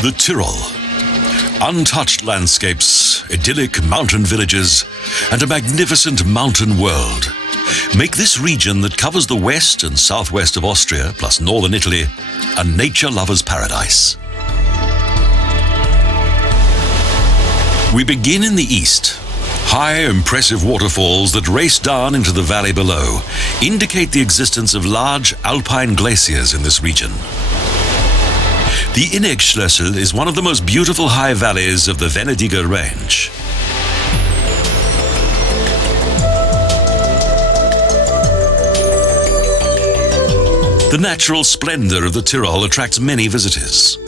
The Tyrol. Untouched landscapes, idyllic mountain villages, and a magnificent mountain world make this region that covers the west and southwest of Austria, plus northern Italy, a nature lover's paradise. We begin in the east. High, impressive waterfalls that race down into the valley below indicate the existence of large Alpine glaciers in this region. The Inntal is one of the most beautiful high valleys of the Venediger range. The natural splendor of the Tyrol attracts many visitors.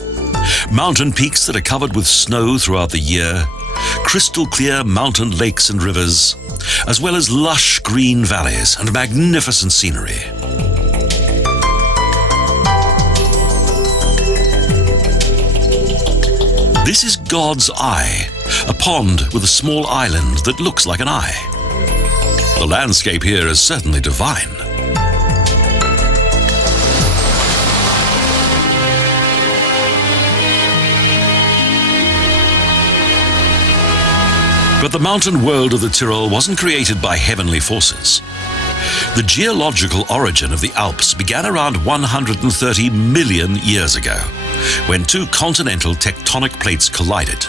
Mountain peaks that are covered with snow throughout the year, crystal clear mountain lakes and rivers, as well as lush green valleys and magnificent scenery. This is God's Eye, a pond with a small island that looks like an eye. The landscape here is certainly divine. But the mountain world of the Tyrol wasn't created by heavenly forces. The geological origin of the Alps began around 130 million years ago, when two continental tectonic plates collided.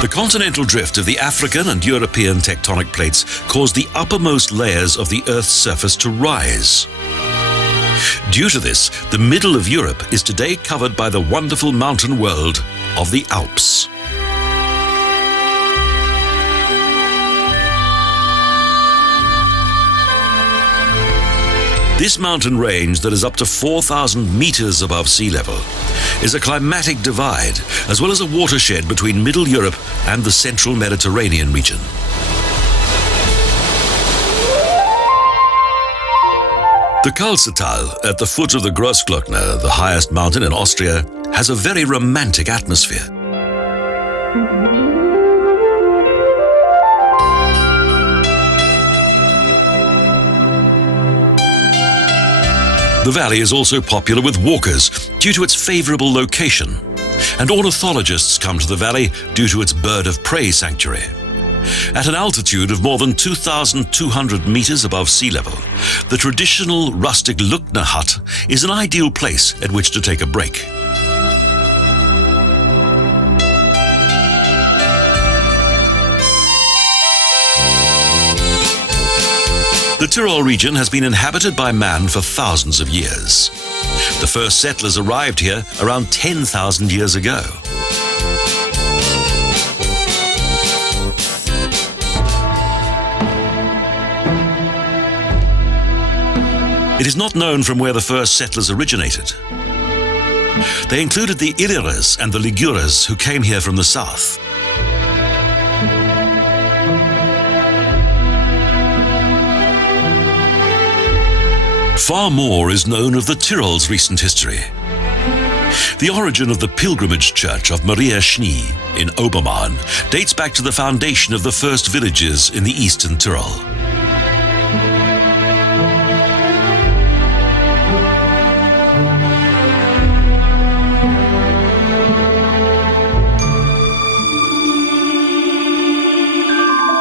The continental drift of the African and European tectonic plates caused the uppermost layers of the Earth's surface to rise. Due to this, the middle of Europe is today covered by the wonderful mountain world of the Alps. This mountain range that is up to 4,000 meters above sea level is a climatic divide, as well as a watershed between Middle Europe and the central Mediterranean region. The Kaisertal, at the foot of the Großglockner, the highest mountain in Austria, has a very romantic atmosphere. The valley is also popular with walkers due to its favorable location, and ornithologists come to the valley due to its bird of prey sanctuary. At an altitude of more than 2,200 meters above sea level, the traditional rustic Luckner hut is an ideal place at which to take a break. The Tyrol region has been inhabited by man for thousands of years. The first settlers arrived here around 10,000 years ago. It is not known from where the first settlers originated. They included the Illyrers and the Ligures who came here from the south. Far more is known of the Tyrol's recent history. The origin of the pilgrimage church of Maria Schnee in Obermain dates back to the foundation of the first villages in the eastern Tyrol.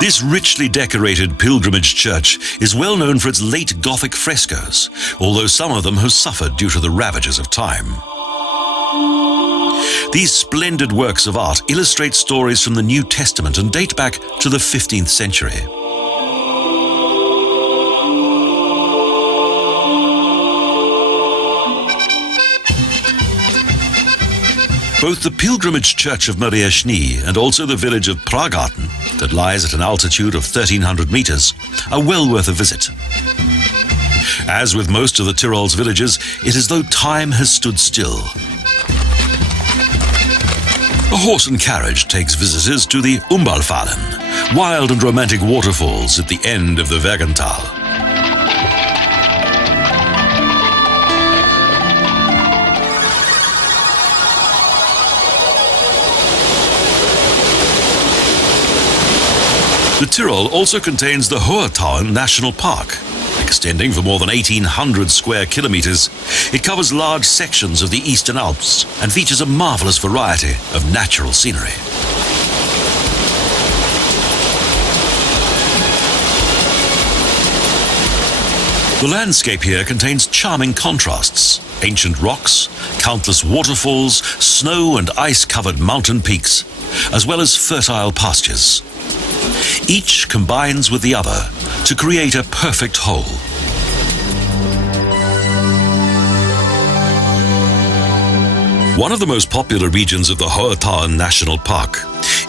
This richly decorated pilgrimage church is well known for its late Gothic frescoes, although some of them have suffered due to the ravages of time. These splendid works of art illustrate stories from the New Testament and date back to the 15th century. Both the pilgrimage church of Maria Schnee and also the village of Pragarten, that lies at an altitude of 1,300 meters, are well worth a visit. As with most of the Tyrol's villages, it is as though time has stood still. A horse and carriage takes visitors to the Umballfallen, wild and romantic waterfalls at the end of the Wergental. The Tyrol also contains the Hohe Tauern National Park, Extending for more than 1,800 square kilometers, it covers large sections of the Eastern Alps and features a marvelous variety of natural scenery. The landscape here contains charming contrasts: ancient rocks, countless waterfalls, snow and ice-covered mountain peaks, as well as fertile pastures. Each combines with the other to create a perfect whole. One of the most popular regions of the Hohe Tauern National Park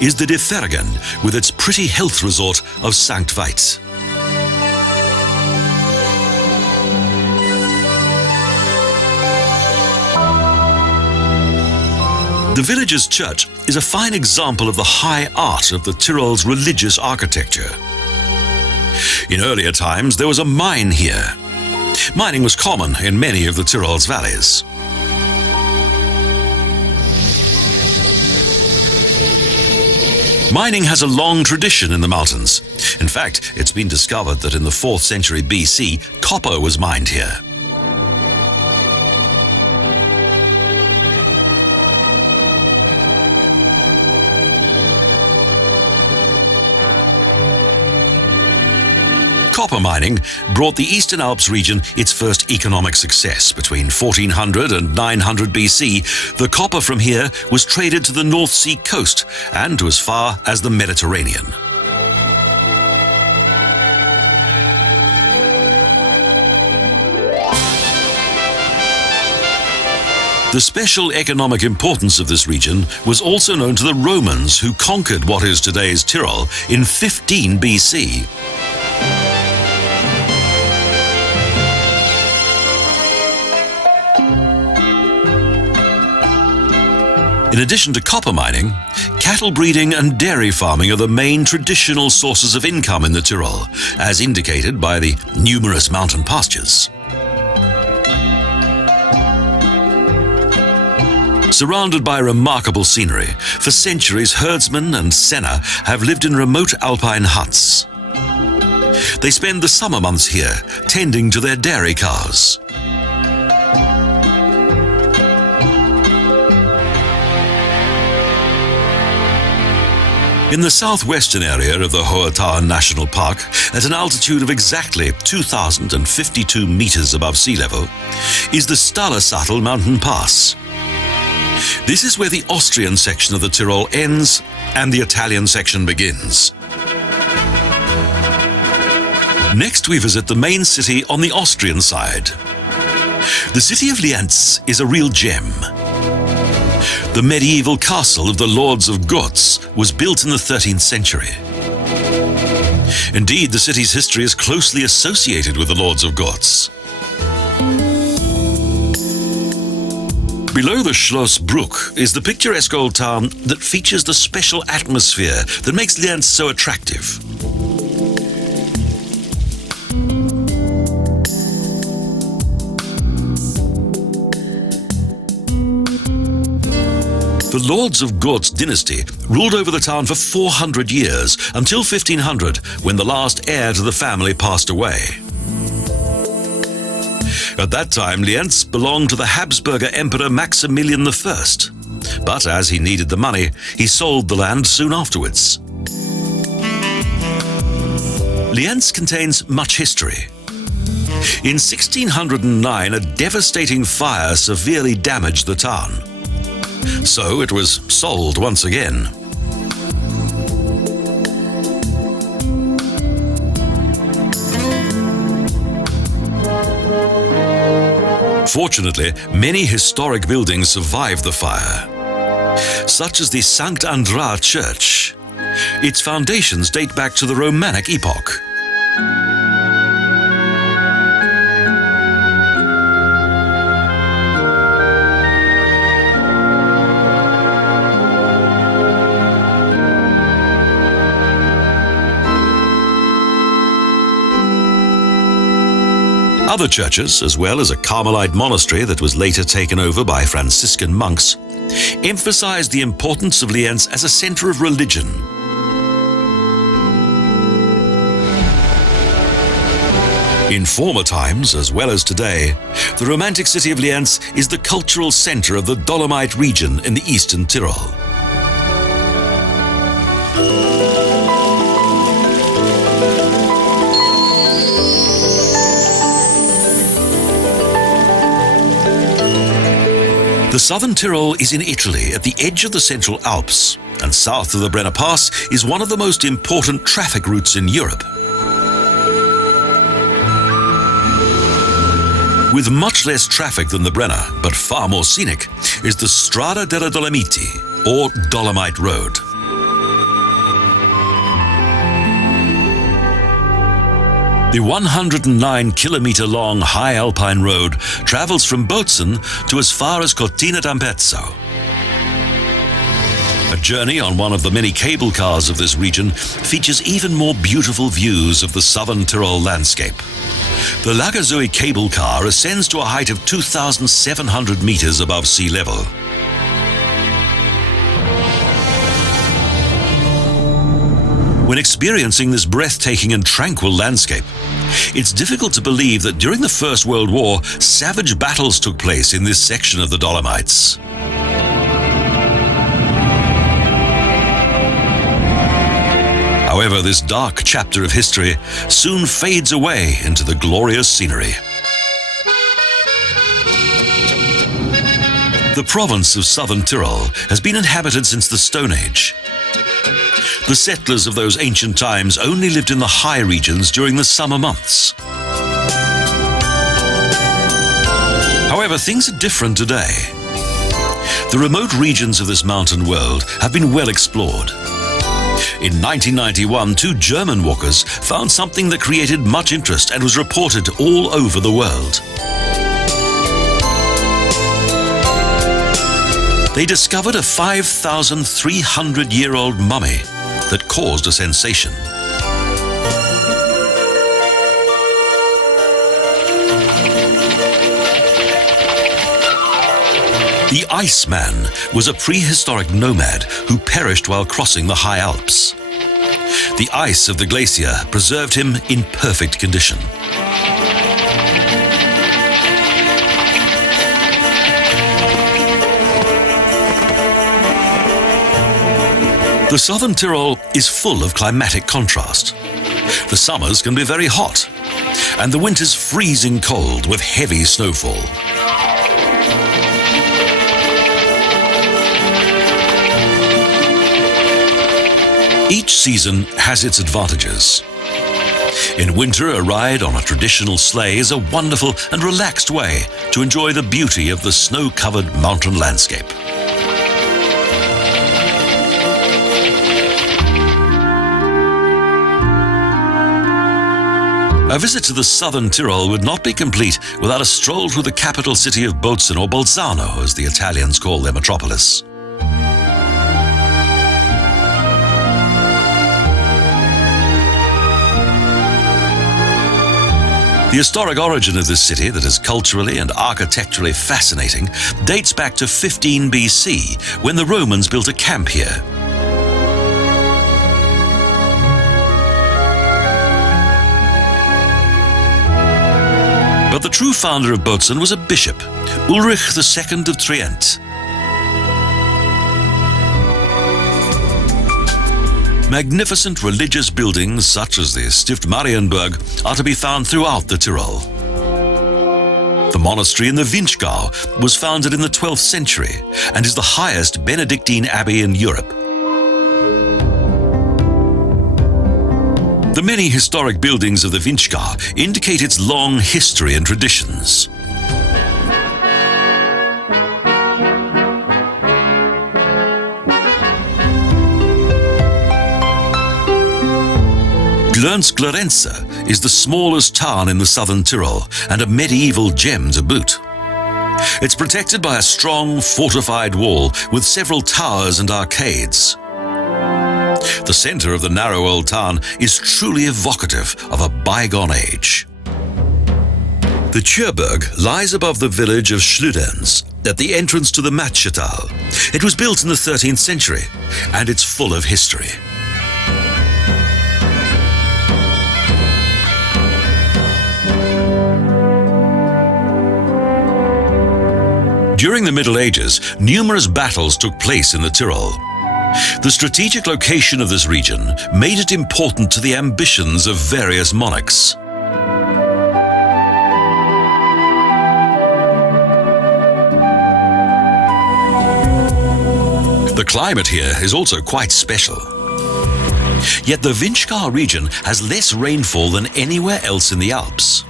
is the De Vergen, with its pretty health resort of St. Veit. The village's church is a fine example of the high art of the Tyrol's religious architecture. In earlier times, there was a mine here. Mining was common in many of the Tyrol's valleys. Mining has a long tradition in the mountains. In fact, it's been discovered that in the 4th century BC, copper was mined here. Copper mining brought the Eastern Alps region its first economic success. Between 1400 and 900 BC, the copper from here was traded to the North Sea coast and to as far as the Mediterranean. The special economic importance of this region was also known to the Romans, who conquered what is today's Tyrol in 15 BC. In addition to copper mining, cattle breeding and dairy farming are the main traditional sources of income in the Tyrol, as indicated by the numerous mountain pastures. Surrounded by remarkable scenery, for centuries herdsmen and senna have lived in remote alpine huts. They spend the summer months here, tending to their dairy cows. In the southwestern area of the Hohe Tauern National Park, at an altitude of exactly 2,052 meters above sea level, is the Zillertal mountain pass. This is where the Austrian section of the Tyrol ends and the Italian section begins. Next, we visit the main city on the Austrian side. The city of Lienz is a real gem. The medieval castle of the Lords of Gotz was built in the 13th century. Indeed, the city's history is closely associated with the Lords of Gotz. Below the Schloss Bruck is the picturesque old town that features the special atmosphere that makes Lienz so attractive. The Lords of Gotz dynasty ruled over the town for 400 years, until 1500, when the last heir to the family passed away. At that time, Lienz belonged to the Habsburger Emperor Maximilian I, but as he needed the money, he sold the land soon afterwards. Lienz contains much history. In 1609, a devastating fire severely damaged the town. So it was sold once again. Fortunately, many historic buildings survived the fire, such as the St. Andra Church. Its foundations date back to the Romanic epoch. Other churches, as well as a Carmelite monastery that was later taken over by Franciscan monks, emphasized the importance of Lienz as a center of religion. In former times, as well as today, the romantic city of Lienz is the cultural centre of the Dolomite region in the eastern Tyrol. The southern Tyrol is in Italy at the edge of the Central Alps, and south of the Brenner Pass is one of the most important traffic routes in Europe. With much less traffic than the Brenner, but far more scenic, is the Strada della Dolomiti, or Dolomite Road. The 109-kilometre-long high Alpine road travels from Bozen to as far as Cortina d'Ampezzo. A journey on one of the many cable cars of this region features even more beautiful views of the southern Tyrol landscape. The Lagersui cable car ascends to a height of 2,700 meters above sea level. When experiencing this breathtaking and tranquil landscape, it's difficult to believe that during the First World War, savage battles took place in this section of the Dolomites. However, this dark chapter of history soon fades away into the glorious scenery. The province of southern Tyrol has been inhabited since the Stone Age. The settlers of those ancient times only lived in the high regions during the summer months. However, things are different today. The remote regions of this mountain world have been well explored. In 1991, 2 German walkers found something that created much interest and was reported all over the world. They discovered a 5,300-year-old mummy that caused a sensation. The Iceman was a prehistoric nomad who perished while crossing the high Alps. The ice of the glacier preserved him in perfect condition. The southern Tyrol is full of climatic contrast. The summers can be very hot, and the winters freezing cold with heavy snowfall. Each season has its advantages. In winter, a ride on a traditional sleigh is a wonderful and relaxed way to enjoy the beauty of the snow-covered mountain landscape. A visit to the southern Tyrol would not be complete without a stroll through the capital city of Bozen, or Bolzano, as the Italians call their metropolis. The historic origin of this city, that is culturally and architecturally fascinating, dates back to 15 BC, when the Romans built a camp here. But the true founder of Bozen was a bishop, Ulrich II of Trient. Magnificent religious buildings such as the Stift Marienburg are to be found throughout the Tyrol. The monastery in the Vinschgau was founded in the 12th century and is the highest Benedictine abbey in Europe. The many historic buildings of the Vinschgau indicate its long history and traditions. Glönz-Glorenza is the smallest town in the southern Tyrol and a medieval gem to boot. It's protected by a strong, fortified wall with several towers and arcades. The centre of the narrow old town is truly evocative of a bygone age. The Tjörberg lies above the village of Schluderns, at the entrance to the Matschtal. It was built in the 13th century, and it's full of history. During the Middle Ages, numerous battles took place in the Tyrol. The strategic location of this region made it important to the ambitions of various monarchs. The climate here is also quite special. Yet the Vinschgau region has less rainfall than anywhere else in the Alps.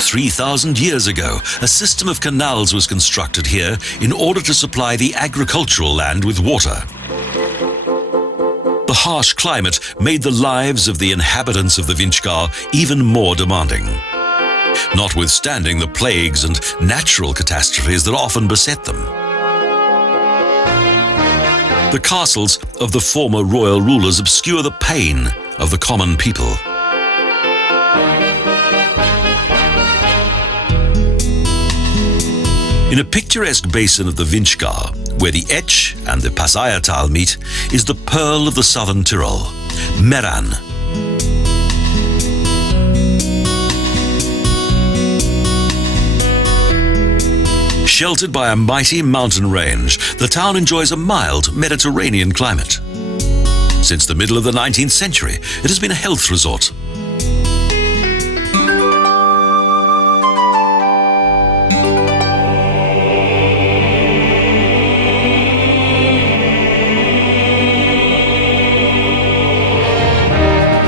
3,000 years ago, a system of canals was constructed here in order to supply the agricultural land with water. The harsh climate made the lives of the inhabitants of the Vinschgau even more demanding, notwithstanding the plagues and natural catastrophes that often beset them. The castles of the former royal rulers obscure the pain of the common people. In a picturesque basin of the Vinschgau, where the Etsch and the Passaiertal meet, is the pearl of the southern Tyrol, Meran. Sheltered by a mighty mountain range, the town enjoys a mild Mediterranean climate. Since the middle of the 19th century, it has been a health resort.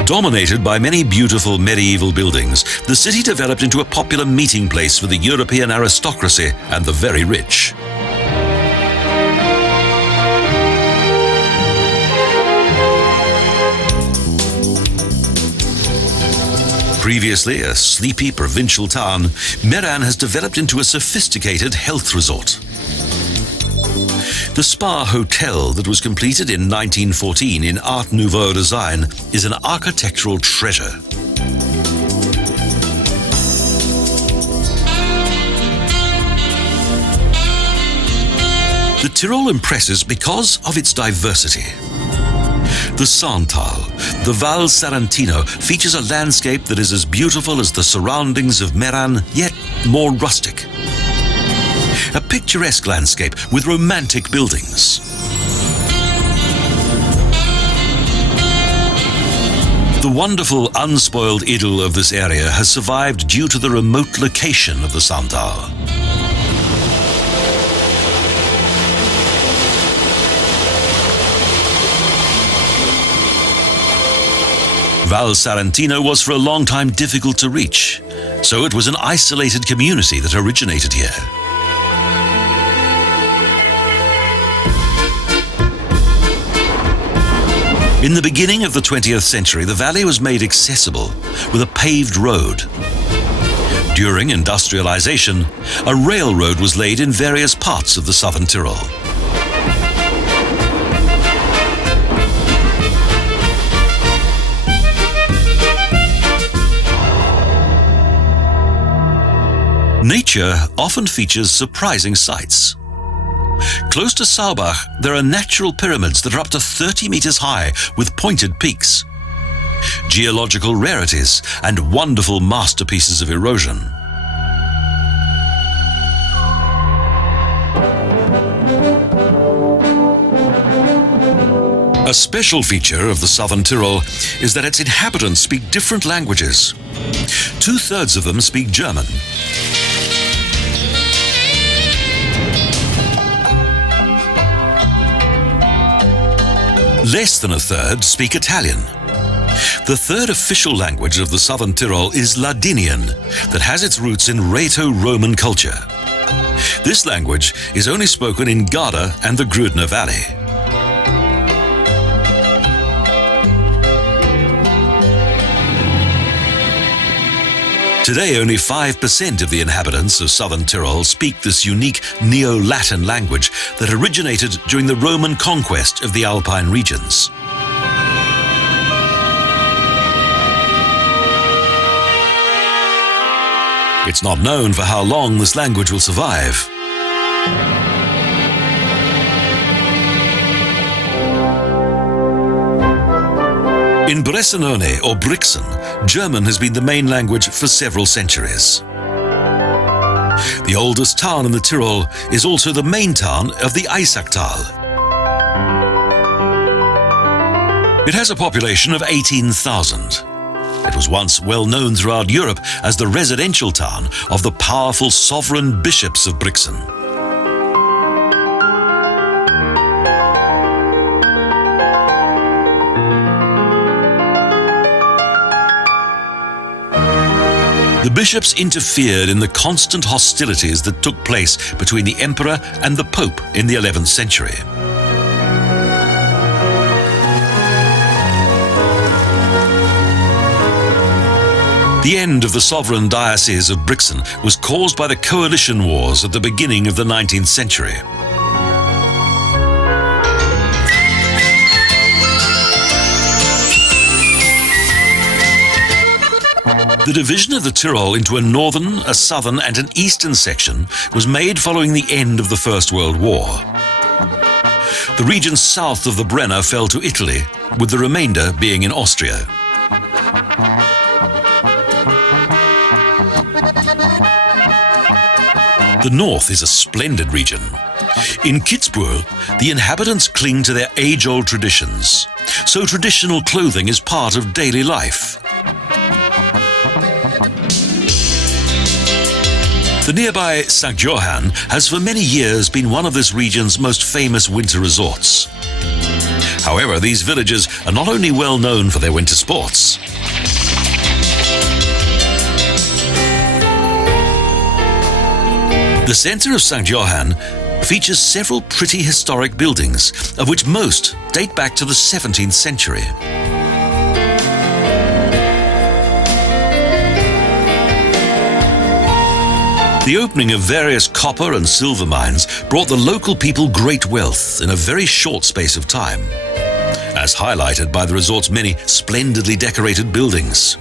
Dominated by many beautiful medieval buildings, the city developed into a popular meeting place for the European aristocracy and the very rich. Previously a sleepy provincial town, Meran has developed into a sophisticated health resort. The Spa Hotel that was completed in 1914 in Art Nouveau design is an architectural treasure. The Tyrol impresses because of its diversity. The Sandtal, the Val Sarantino, features a landscape that is as beautiful as the surroundings of Meran, yet more rustic. A picturesque landscape with romantic buildings. The wonderful unspoiled idyll of this area has survived due to the remote location of the Sandtal. Val Sarantino was for a long time difficult to reach, so it was an isolated community that originated here. In the beginning of the 20th century, the valley was made accessible with a paved road. During industrialization, a railroad was laid in various parts of the southern Tyrol. Nature often features surprising sights. Close to Saubach, there are natural pyramids that are up to 30 meters high with pointed peaks, geological rarities, and wonderful masterpieces of erosion. A special feature of the southern Tyrol is that its inhabitants speak different languages. 2/3 of them speak German. Less than a third speak Italian. The third official language of the southern Tyrol is Ladinian, that has its roots in Rhaeto-Roman culture. This language is only spoken in Garda and the Grudner Valley. Today, only 5% of the inhabitants of southern Tyrol speak this unique Neo-Latin language that originated during the Roman conquest of the Alpine regions. It's not known for how long this language will survive. In Bressanone or Brixen, German has been the main language for several centuries. The oldest town in the Tyrol is also the main town of the Alpbach Tal. It has a population of 18,000. It was once well known throughout Europe as the residential town of the powerful sovereign bishops of Brixen. The bishops interfered in the constant hostilities that took place between the emperor and the pope in the 11th century. The end of the sovereign diocese of Brixen was caused by the coalition wars at the beginning of the 19th century. The division of the Tyrol into a northern, a southern and an eastern section was made following the end of the First World War. The region south of the Brenner fell to Italy, with the remainder being in Austria. The north is a splendid region. In Kitzbühel, the inhabitants cling to their age-old traditions, so traditional clothing is part of daily life. The nearby St. Johann has for many years been one of this region's most famous winter resorts. However, these villages are not only well known for their winter sports. The centre of St. Johann features several pretty historic buildings, of which most date back to the 17th century. The opening of various copper and silver mines brought the local people great wealth in a very short space of time, as highlighted by the resort's many splendidly decorated buildings.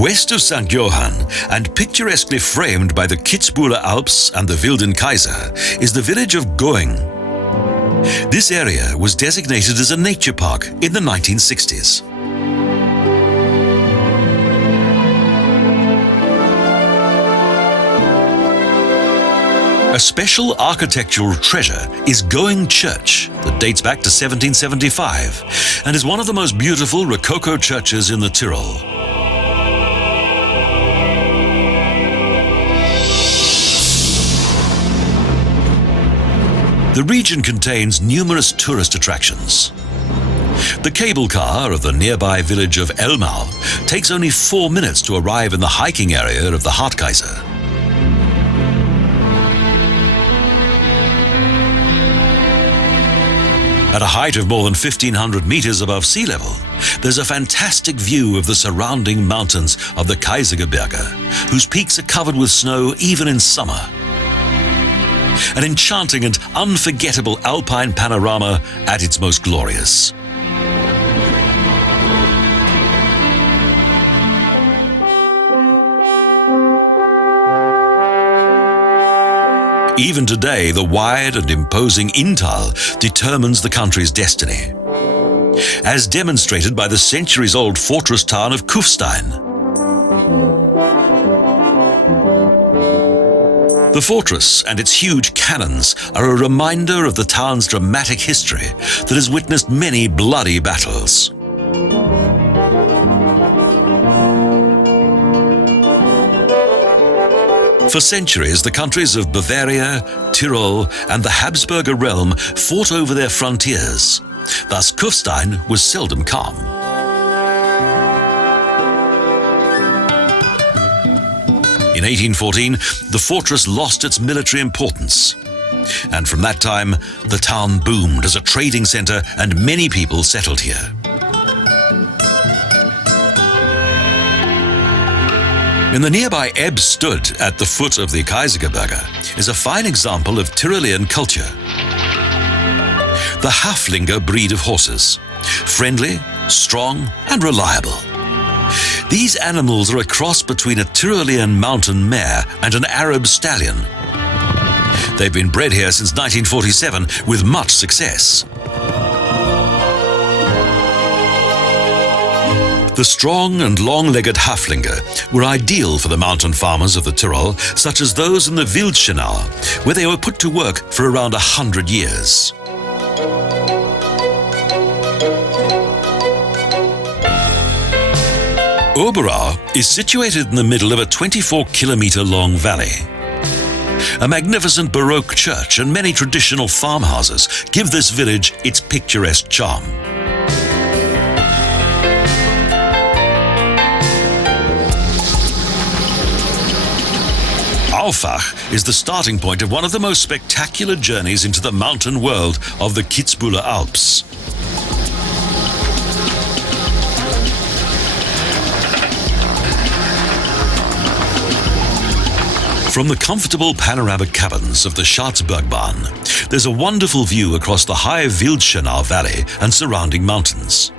West of St. Johann, and picturesquely framed by the Kitzbüheler Alps and the Wilden Kaiser, is the village of Going. This area was designated as a nature park in the 1960s. A special architectural treasure is Going Church that dates back to 1775 and is one of the most beautiful Rococo churches in the Tyrol. The region contains numerous tourist attractions. The cable car of the nearby village of Elmau takes only 4 minutes to arrive in the hiking area of the Hartkaiser. At a height of more than 1,500 meters above sea level, there's a fantastic view of the surrounding mountains of the Kaisergebirge, whose peaks are covered with snow even in summer. An enchanting and unforgettable Alpine panorama at its most glorious. Even today, the wide and imposing Inntal determines the country's destiny, as demonstrated by the centuries-old fortress town of Kufstein. The fortress and its huge cannons are a reminder of the town's dramatic history that has witnessed many bloody battles. For centuries, the countries of Bavaria, Tyrol, and the Habsburger realm fought over their frontiers. Thus, Kufstein was seldom calm. In 1814, the fortress lost its military importance. And from that time, the town boomed as a trading center and many people settled here. In the nearby Ebbs Stud at the foot of the Kaisergebirge is a fine example of Tyrolean culture. The Haflinger breed of horses, friendly, strong and reliable. These animals are a cross between a Tyrolean mountain mare and an Arab stallion. They've been bred here since 1947 with much success. The strong and long-legged Haflinger were ideal for the mountain farmers of the Tyrol, such as those in the Wildschenau, where they were put to work for around 100 years. Oberau is situated in the middle of a 24-kilometre-long valley. A magnificent Baroque church and many traditional farmhouses give this village its picturesque charm. Alpbach is the starting point of one of the most spectacular journeys into the mountain world of the Kitzbüheler Alps. From the comfortable panoramic cabins of the Schatzbergbahn, there's a wonderful view across the high Wildschenau Valley and surrounding mountains.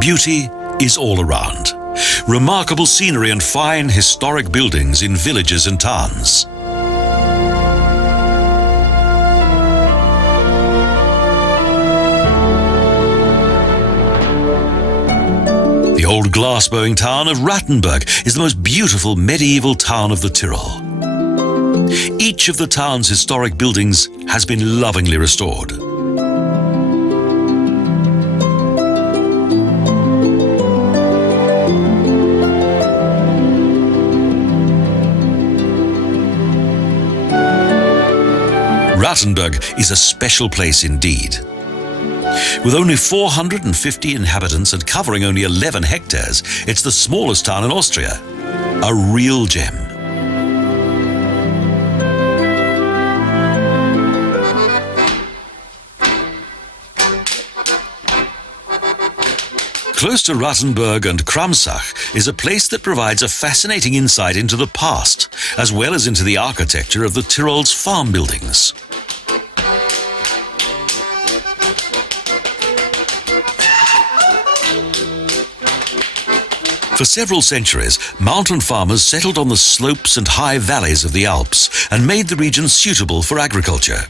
Beauty is all around. Remarkable scenery and fine historic buildings in villages and towns. The old glass-blowing town of Rattenberg is the most beautiful medieval town of the Tyrol. Each of the town's historic buildings has been lovingly restored. Rattenberg is a special place indeed. With only 450 inhabitants and covering only 11 hectares, it's the smallest town in Austria. A real gem. Close to Rattenberg and Kramsach is a place that provides a fascinating insight into the past, as well as into the architecture of the Tyrol's farm buildings. For several centuries, mountain farmers settled on the slopes and high valleys of the Alps and made the region suitable for agriculture.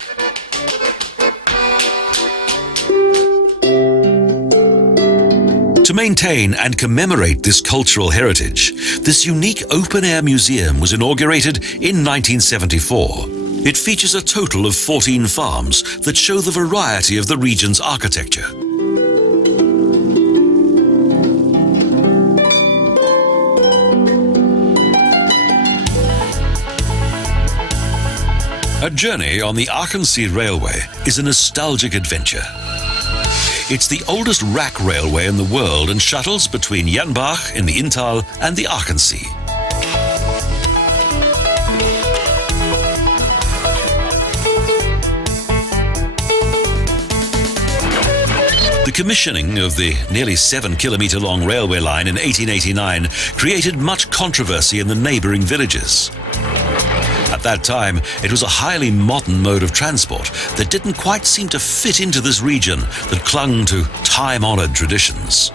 To maintain and commemorate this cultural heritage, this unique open-air museum was inaugurated in 1974. It features a total of 14 farms that show the variety of the region's architecture. A journey on the Aachen-See Railway is a nostalgic adventure. It's the oldest rack railway in the world and shuttles between Jenbach in the Inntal and the Aachen-See. The commissioning of the nearly 7-kilometre-long railway line in 1889 created much controversy in the neighbouring villages. At that time, it was a highly modern mode of transport that didn't quite seem to fit into this region that clung to time-honoured traditions.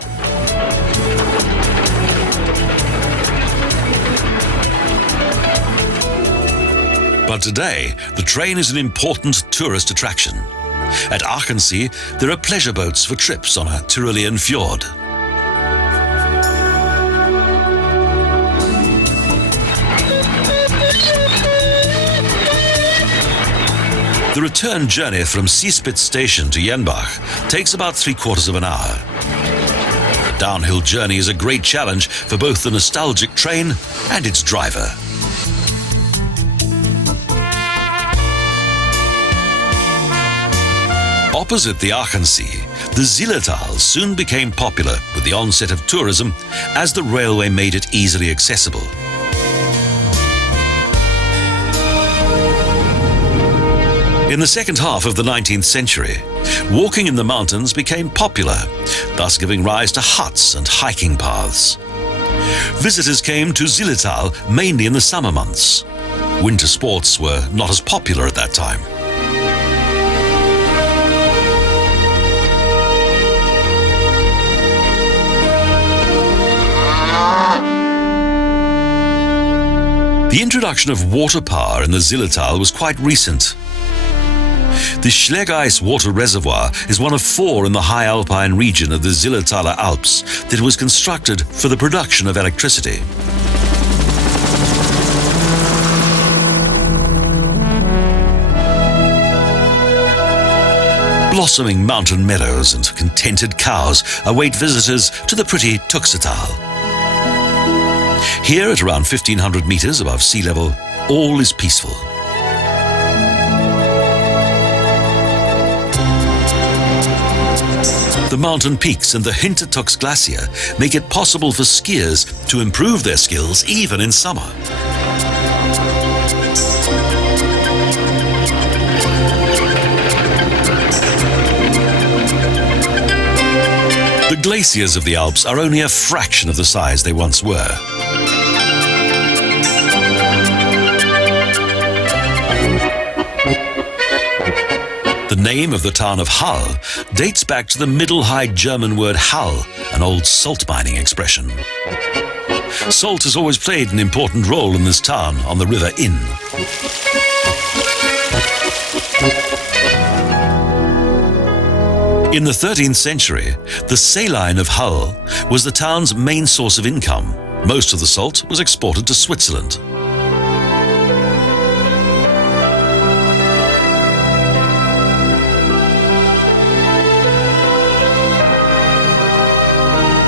But today, the train is an important tourist attraction. At Aachen-See, there are pleasure boats for trips on a Tyrolean fjord. The return journey from Seespitz station to Jenbach takes about 3/4 of an hour. The downhill journey is a great challenge for both the nostalgic train and its driver. Opposite the Aachen-See, the Zillertal soon became popular with the onset of tourism as the railway made it easily accessible. In the second half of the 19th century, walking in the mountains became popular, thus giving rise to huts and hiking paths. Visitors came to Zillertal mainly in the summer months. Winter sports were not as popular at that time. The introduction of water power in the Zillertal was quite recent. The Schlägeis water reservoir is one of 4 in the high Alpine region of the Zillertal Alps that was constructed for the production of electricity. Blossoming mountain meadows and contented cows await visitors to the pretty Tuxetal. Here, at around 1,500 meters above sea level, all is peaceful. The mountain peaks and the Hintertux Glacier make it possible for skiers to improve their skills even in summer. The glaciers of the Alps are only a fraction of the size they once were. The name of the town of Hall dates back to the Middle High German word Hall, an old salt mining expression. Salt has always played an important role in this town on the river Inn. In the 13th century, the saline of Hull was the town's main source of income. Most of the salt was exported to Switzerland.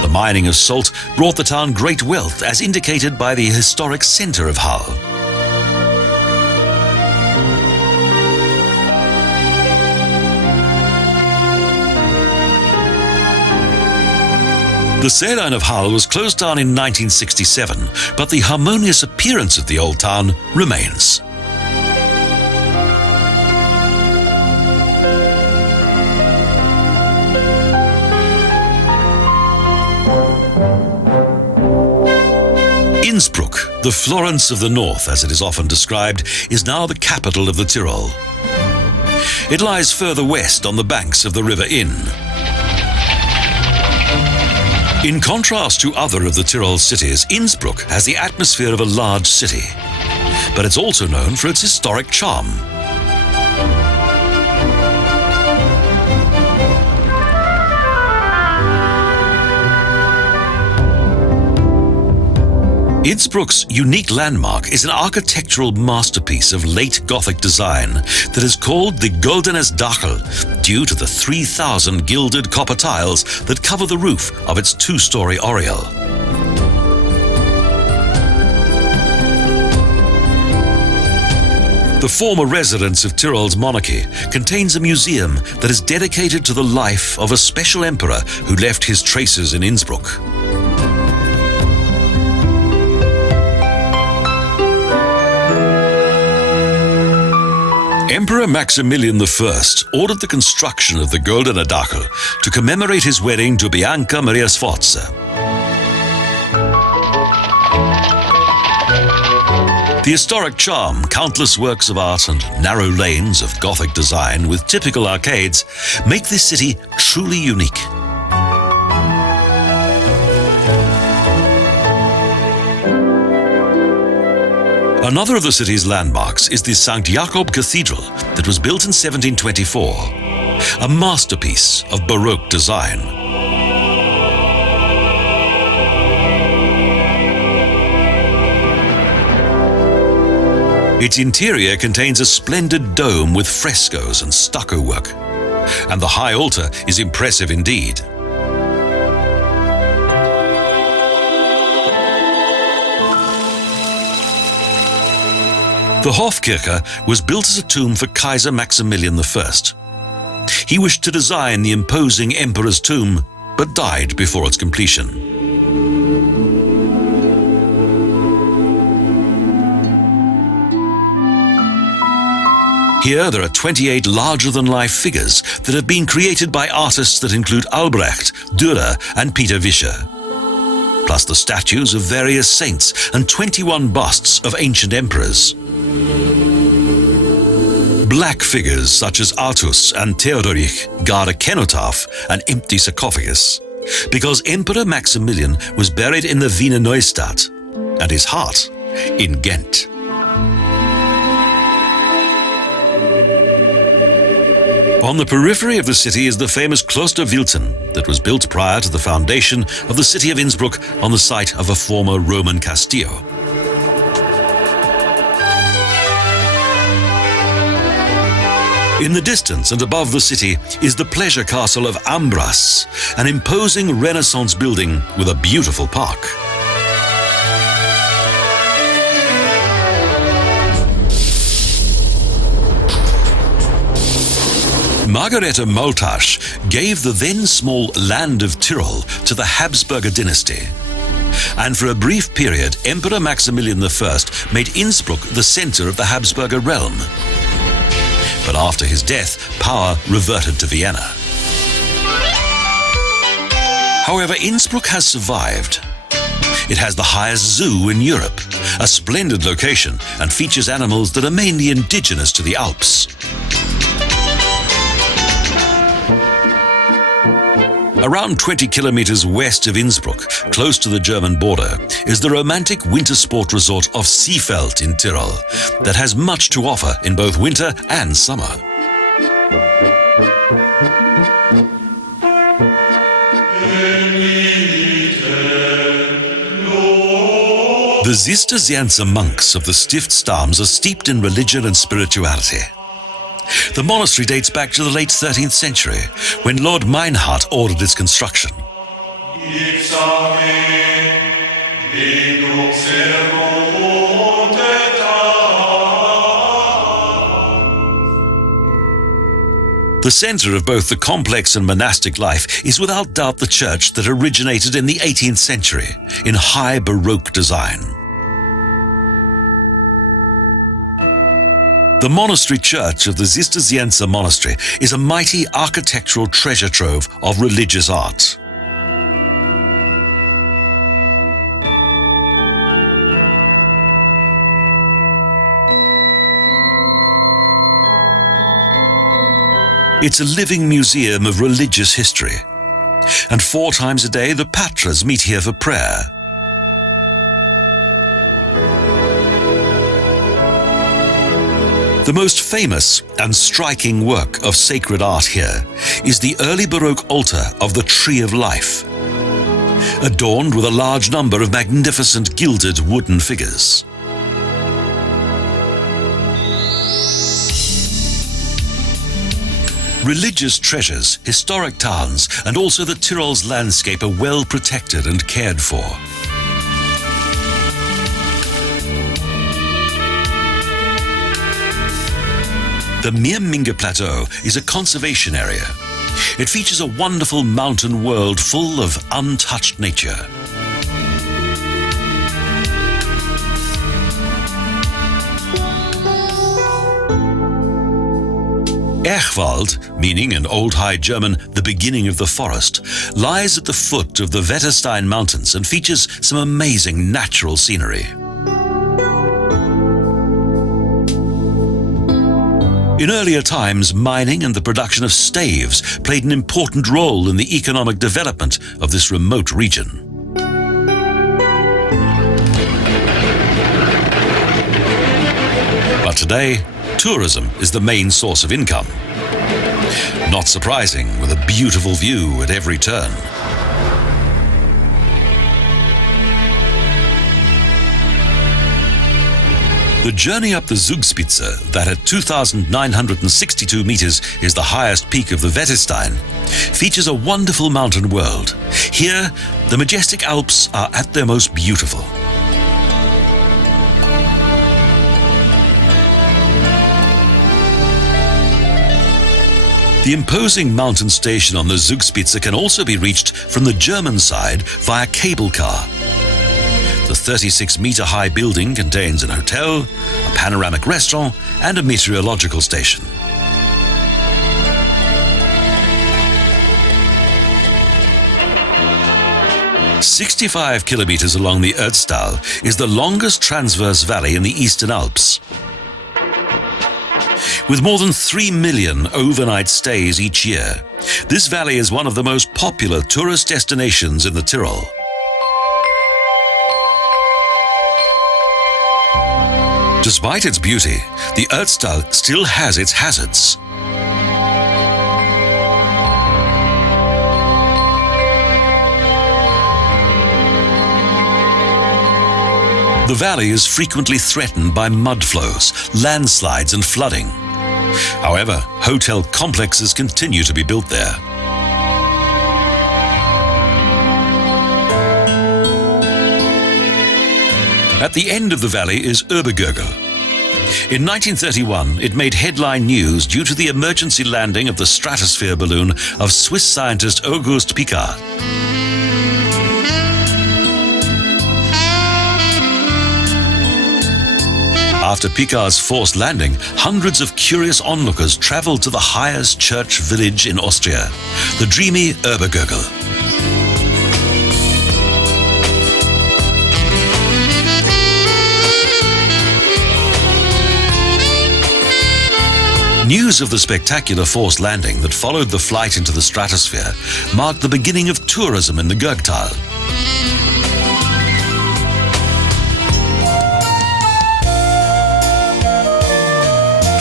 The mining of salt brought the town great wealth, as indicated by the historic centre of Hull. The saline of Hull was closed down in 1967, but the harmonious appearance of the old town remains. Innsbruck, the Florence of the North, as it is often described, is now the capital of the Tyrol. It lies further west on the banks of the River Inn. In contrast to other of the Tyrol cities, Innsbruck has the atmosphere of a large city, but it's also known for its historic charm. Innsbruck's unique landmark is an architectural masterpiece of late Gothic design that is called the Golden Dachl due to the 3,000 gilded copper tiles that cover the roof of its 2-story oriel. The former residence of Tyrol's monarchy contains a museum that is dedicated to the life of a special emperor who left his traces in Innsbruck. Emperor Maximilian I ordered the construction of the Golden Dachl to commemorate his wedding to Bianca Maria Sforza. The historic charm, countless works of art and narrow lanes of Gothic design with typical arcades make this city truly unique. Another of the city's landmarks is the St. Jakob Cathedral that was built in 1724, a masterpiece of Baroque design. Its interior contains a splendid dome with frescoes and stucco work, and the high altar is impressive indeed. The Hofkirche was built as a tomb for Kaiser Maximilian I. He wished to design the imposing emperor's tomb, but died before its completion. Here there are 28 larger-than-life figures that have been created by artists that include Albrecht, Dürer and Peter Vischer, plus the statues of various saints and 21 busts of ancient emperors. Black figures such as Artus and Theodoric guard a cenotaph, an empty sarcophagus, because Emperor Maximilian was buried in the Wiener Neustadt and his heart in Ghent. On the periphery of the city is the famous Kloster Wilten that was built prior to the foundation of the city of Innsbruck on the site of a former Roman castillo. In the distance and above the city is the pleasure castle of Ambras, an imposing Renaissance building with a beautiful park. Margareta Moltasch gave the then small land of Tyrol to the Habsburger dynasty. And for a brief period, Emperor Maximilian I made Innsbruck the center of the Habsburger realm. But after his death, power reverted to Vienna. However, Innsbruck has survived. It has the highest zoo in Europe, a splendid location, and features animals that are mainly indigenous to the Alps. Around 20 kilometers west of Innsbruck, close to the German border, is the romantic winter sport resort of Seefeld in Tyrol that has much to offer in both winter and summer. The Zisterzienser monks of the Stiftsdams are steeped in religion and spirituality. The monastery dates back to the late 13th century, when Lord Meinhard ordered its construction. The center of both the complex and monastic life is without doubt the church that originated in the 18th century in high Baroque design. The monastery church of the Zisterzienser monastery is a mighty architectural treasure trove of religious art. It's a living museum of religious history, and 4 times a day the patras meet here for prayer. The most famous and striking work of sacred art here is the early Baroque altar of the Tree of Life, adorned with a large number of magnificent gilded wooden figures. Religious treasures, historic towns, and also the Tyrol's landscape are well protected and cared for. The Meerminge Plateau is a conservation area. It features a wonderful mountain world full of untouched nature. Echwald, meaning in Old High German, the beginning of the forest, lies at the foot of the Wetterstein Mountains and features some amazing natural scenery. In earlier times, mining and the production of staves played an important role in the economic development of this remote region. But today, tourism is the main source of income. Not surprising, with a beautiful view at every turn. The journey up the Zugspitze, that at 2,962 meters is the highest peak of the Wetterstein, features a wonderful mountain world. Here, the majestic Alps are at their most beautiful. The imposing mountain station on the Zugspitze can also be reached from the German side via cable car. The 36-meter-high building contains an hotel, a panoramic restaurant, and a meteorological station. "65 kilometers along the Otztal is the longest transverse valley in the Eastern Alps. With more than 3 million overnight stays each year, this valley is one of the most popular tourist destinations in the Tyrol. Despite its beauty, the Otztal still has its hazards. The valley is frequently threatened by mud flows, landslides and flooding. However, hotel complexes continue to be built there. At the end of the valley is Obergurgl. In 1931, it made headline news due to the emergency landing of the stratosphere balloon of Swiss scientist Auguste Piccard. After Piccard's forced landing, hundreds of curious onlookers traveled to the highest church village in Austria, the dreamy Obergurgl. News of the spectacular forced landing that followed the flight into the stratosphere marked the beginning of tourism in the Gurgtal.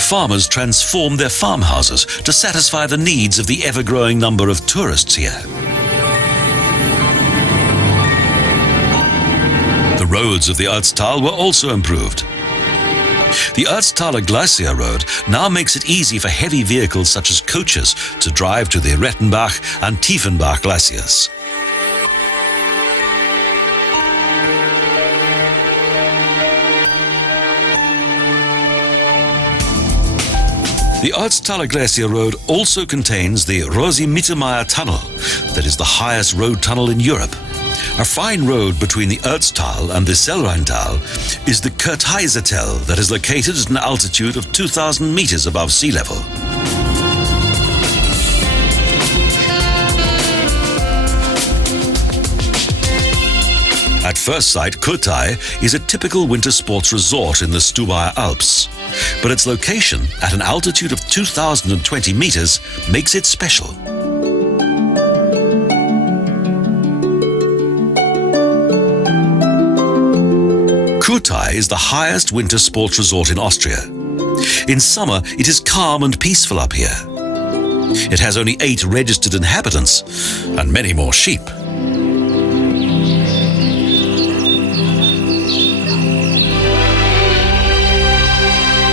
Farmers transformed their farmhouses to satisfy the needs of the ever-growing number of tourists here. The roads of the Otztal were also improved. The Otztaler Glacier Road now makes it easy for heavy vehicles such as coaches to drive to the Rettenbach and Tiefenbach glaciers. The Otztaler Glacier Road also contains the Rosi-Mittermeier Tunnel, that is the highest road tunnel in Europe. A fine road between the Otztal and the Zillertal is the Kaiser, that is located at an altitude of 2,000 meters above sea level. At first sight, Kürtai is a typical winter sports resort in the Kitzbüheler Alps, but its location at an altitude of 2,020 meters makes it special. Kürtai is the highest winter sports resort in Austria. In summer, it is calm and peaceful up here. It has only 8 registered inhabitants and many more sheep.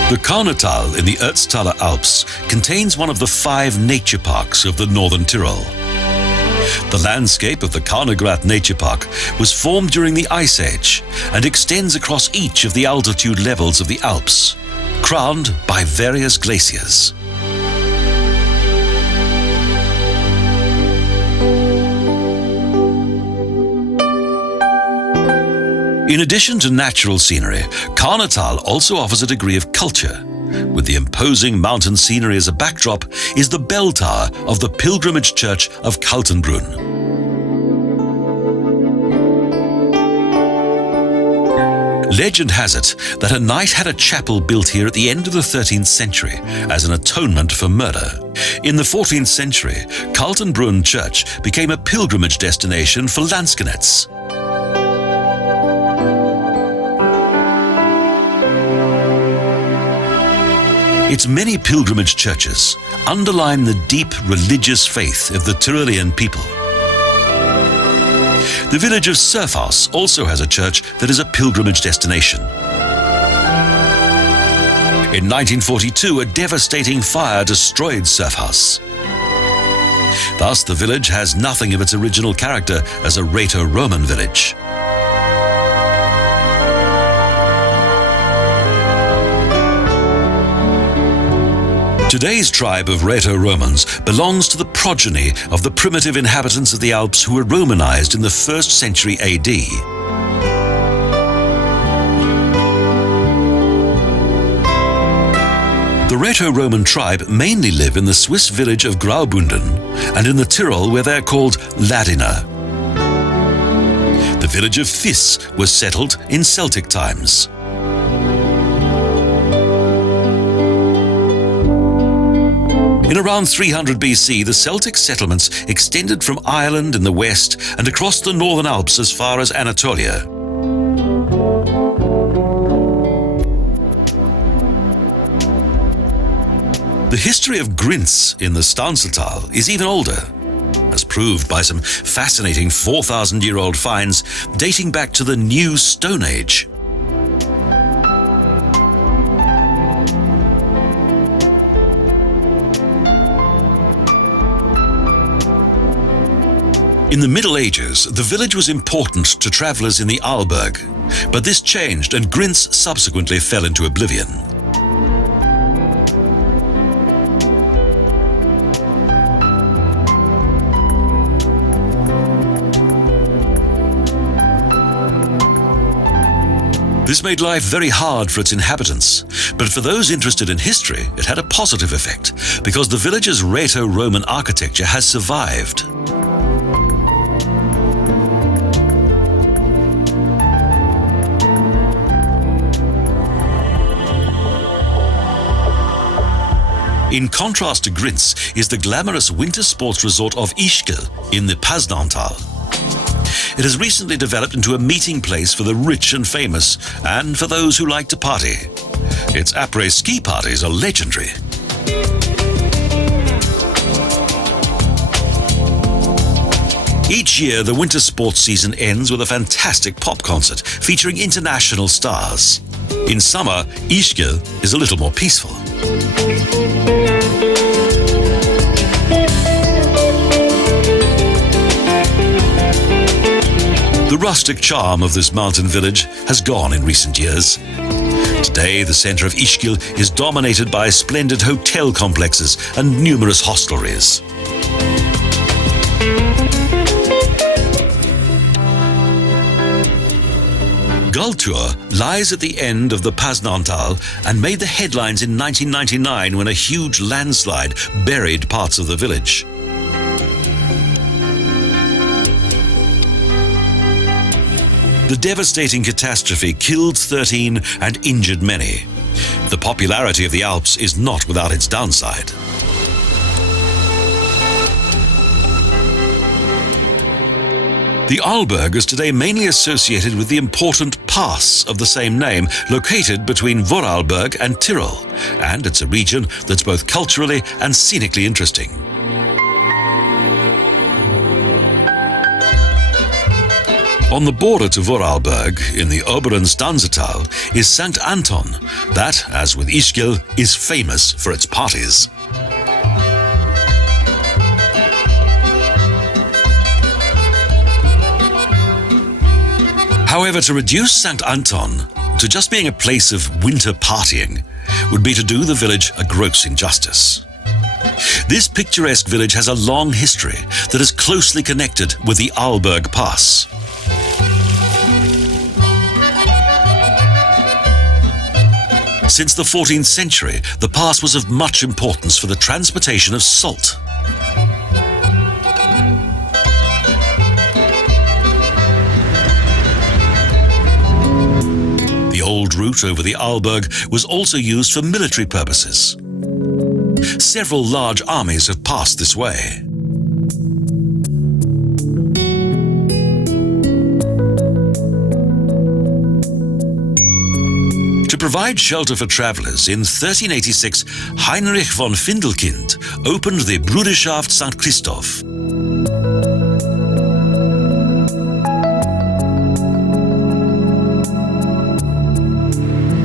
The Kaunertal in the Otztaler Alps contains one of the 5 nature parks of the northern Tyrol. The landscape of the Kaunergrat Nature Park was formed during the Ice Age and extends across each of the altitude levels of the Alps, crowned by various glaciers. In addition to natural scenery, Kaunertal also offers a degree of culture. With the imposing mountain scenery as a backdrop is the bell tower of the pilgrimage church of Kaltenbrunn. Legend has it that a knight had a chapel built here at the end of the 13th century as an atonement for murder. In the 14th century, Kaltenbrunn Church became a pilgrimage destination for Landsknechts. Its many pilgrimage churches underline the deep religious faith of the Tyrolean people. The village of Surfhaus also has a church that is a pilgrimage destination. In 1942, a devastating fire destroyed Surfhaus. Thus, the village has nothing of its original character as a Rhaeto-Roman village. Today's tribe of Rhaeto-Romans belongs to the progeny of the primitive inhabitants of the Alps who were Romanized in the 1st century AD. The Rhaeto-Roman tribe mainly live in the Swiss village of Graubünden and in the Tyrol where they are called Ladiner. The village of Fiss was settled in Celtic times. In around 300 BC, the Celtic settlements extended from Ireland in the west and across the northern Alps as far as Anatolia. The history of Grinz in the Zillertal is even older, as proved by some fascinating 4,000-year-old finds dating back to the New Stone Age. In the Middle Ages, the village was important to travellers in the Arlberg, but this changed and Grinz subsequently fell into oblivion. This made life very hard for its inhabitants, but for those interested in history, it had a positive effect, because the village's Rhaeto-Roman architecture has survived. In contrast to Grinz is the glamorous winter sports resort of Ischgl in the Pasnantal. It has recently developed into a meeting place for the rich and famous, and for those who like to party. Its après-ski parties are legendary. Each year, the winter sports season ends with a fantastic pop concert featuring international stars. In summer, Ischgl is a little more peaceful. The rustic charm of this mountain village has gone in recent years. Today, the centre of Ischgl is dominated by splendid hotel complexes and numerous hostelries. Gultur lies at the end of the Pasnantal and made the headlines in 1999 when a huge landslide buried parts of the village. The devastating catastrophe killed 13 and injured many. The popularity of the Alps is not without its downside. The Arlberg is today mainly associated with the important pass of the same name, located between Vorarlberg and Tyrol, and it's a region that's both culturally and scenically interesting. On the border to Vorarlberg, in the Oberen Stanzetal, is St. Anton, that, as with Ischgl, is famous for its parties. However, to reduce St. Anton to just being a place of winter partying would be to do the village a gross injustice. This picturesque village has a long history that is closely connected with the Arlberg Pass. Since the 14th century, the pass was of much importance for the transportation of salt. The old route over the Arlberg was also used for military purposes. Several large armies have passed this way. To provide shelter for travellers, in 1386, Heinrich von Findelkind opened the Bruderschaft St. Christoph.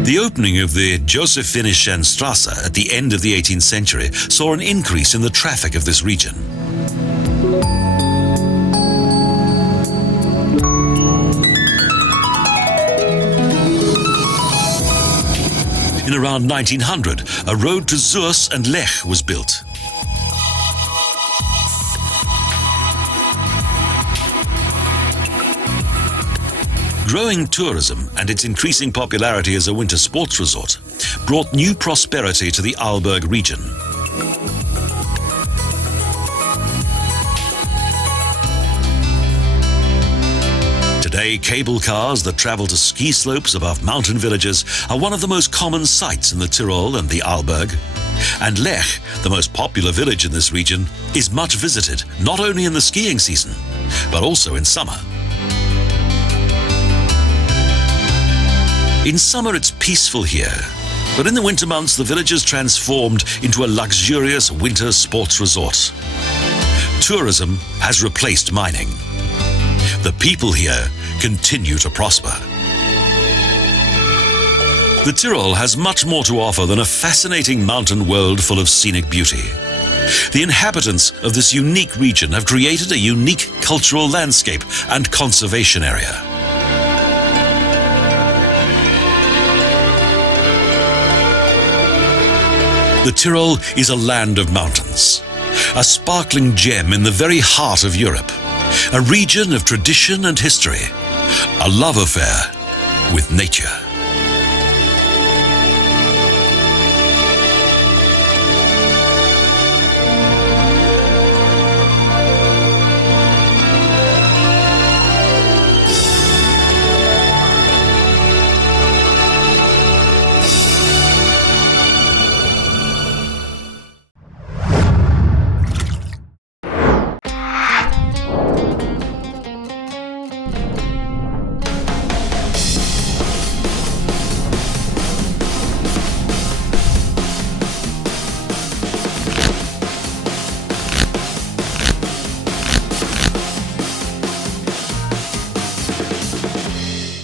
The opening of the Josephinischen Strasse at the end of the 18th century saw an increase in the traffic of this region. In around 1900, a road to Zurs and Lech was built. Growing tourism and its increasing popularity as a winter sports resort brought new prosperity to the Arlberg region. Today, cable cars that travel to ski slopes above mountain villages are one of the most common sights in the Tyrol and the Arlberg. And Lech, the most popular village in this region, is much visited, not only in the skiing season, but also in summer. In summer, it's peaceful here, but in the winter months, the village is transformed into a luxurious winter sports resort. Tourism has replaced mining. The people here continue to prosper. The Tyrol has much more to offer than a fascinating mountain world full of scenic beauty. The inhabitants of this unique region have created a unique agricultural landscape and conservation area. The Tyrol is a land of mountains, a sparkling gem in the very heart of Europe, a region of tradition and history, a love affair with nature.